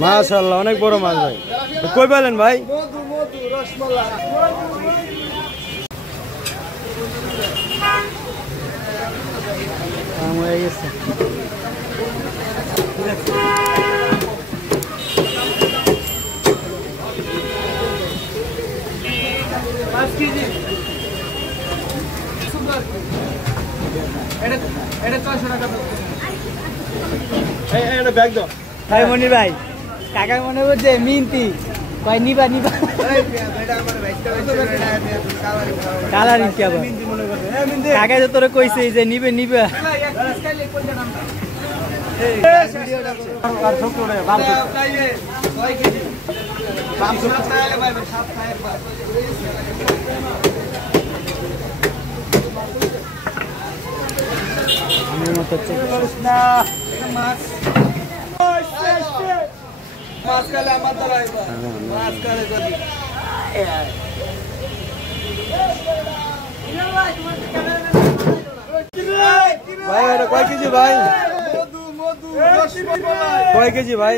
মাশাআল্লাহ অনেক বড় মাছ ভাই। কই পেলেন ভাই? মনির ভাই কাকা মনে করছে মিনতি কয় নিবা নিবা কালারিং কি আবার কাকা তো তোরে কইছে যে নিবে নিবে ভাই এটা কয় কেজি ভাই? কয় কেজি ভাই?